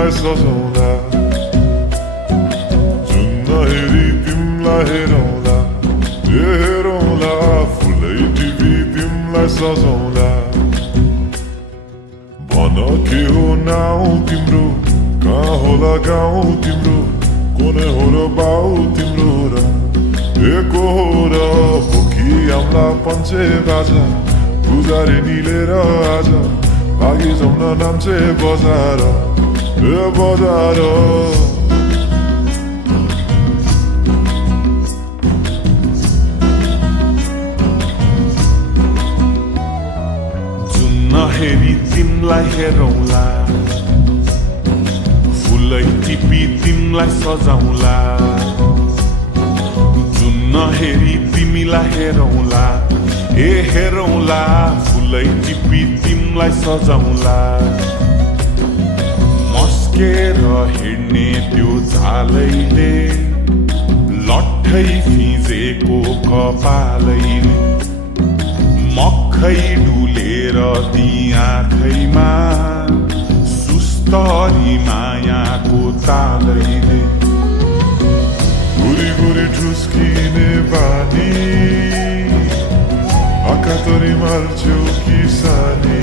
तिमलाई सजाउँला जुन हेरी तिमलाई हेरौँला हेरौँला फुलै टिपी तिमलाई सजाउँला भन के हो नाउ तिम्रो कहाँ होला गाउँ तिम्रो कोने हो र बाउ तिम्रो र एको हो र भोकी आम्ला पञ्चे बाजा पुजारी निलेर आज भागी जाउँ न नाम्चे बजार बजार जुन नहेरी तिमलाई हेरौँला फुलै टिपी तिमलाई सजाउँला जुन नहेरी तिमीलाई हेरौँला हेरौँला फुलै टिपी तिमलाई सजाउँला मस्केर हिँड्ने त्यो झालैले लट्ठै फिजेको कपालैले मक्खै डुलेर ती आँखैमा सुस्तरी मायाको तालैले गुरी गुरी ठुस्किने बानी आकातरी मार्छौ कि सानी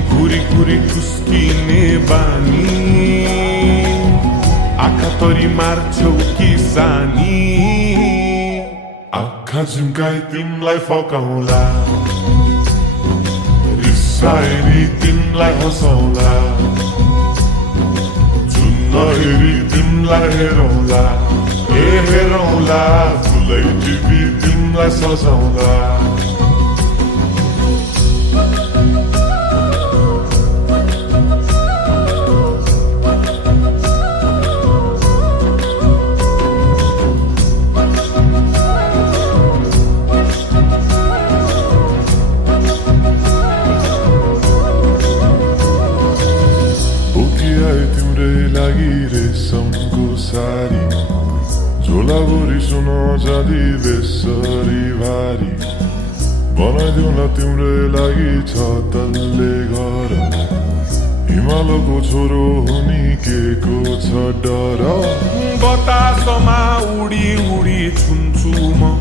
घुरी घुरी ठुस्किने बानी आकातरी मार्छौ कि सानी आँखा झुम्काई तिमलाई फकाउँला रिसाएरी तिमलाई हँसाउँला जुन नहेरी तिमलाई हेरौँला हेरौँला फुलै टिपी तिमलाई सजाउँला तिम्रै लागि रेशमको सारी झोलाभरि सुन जाँदी बेसरी भारी बनाइदेऊ न तिम्रै लागि छ तल्ले घर हिमालको छोरो हुनी के को छ डर बतासमा उडी उडी छुन्छु म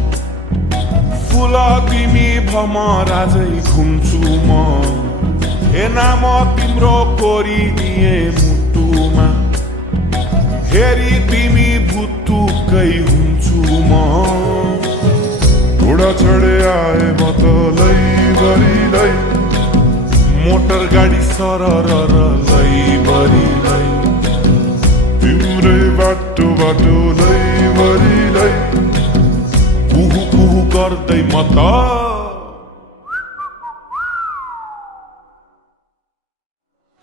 फुल तिमी भमराजै घुम्छु म नाम तिम्रो कोरिदिए मुटुमा हेरी तिमी भुतुकै हुन्छु म घोडा चढे आए म त लैभरिलाई मोटर गाडी सरर लैभरिलाई तिम्रै बाटो बाटो लैभरिलाई कुहु कुहु गर्दै म त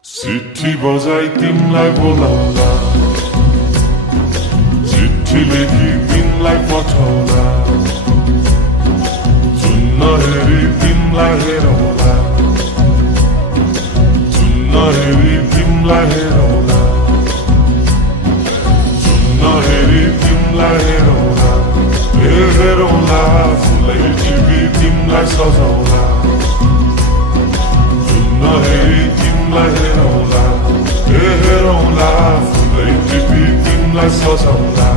चिट्ठी बजाई तिमलाई बोलाउँला चिट्ठी लेखी तिमलाई पठाउँला जुन नहेरी तिमलाई हेरौँला जुन नहेरी तिमलाई हेरौँला जुन नहेरी तिमलाई हेरौँला हेरौँला फुलै टिपी तिमलाई सजाउँला जुन नहेरी तिमलाई हेरौँला हेरौँला फुलै टिपी तिमलाई सजाउँला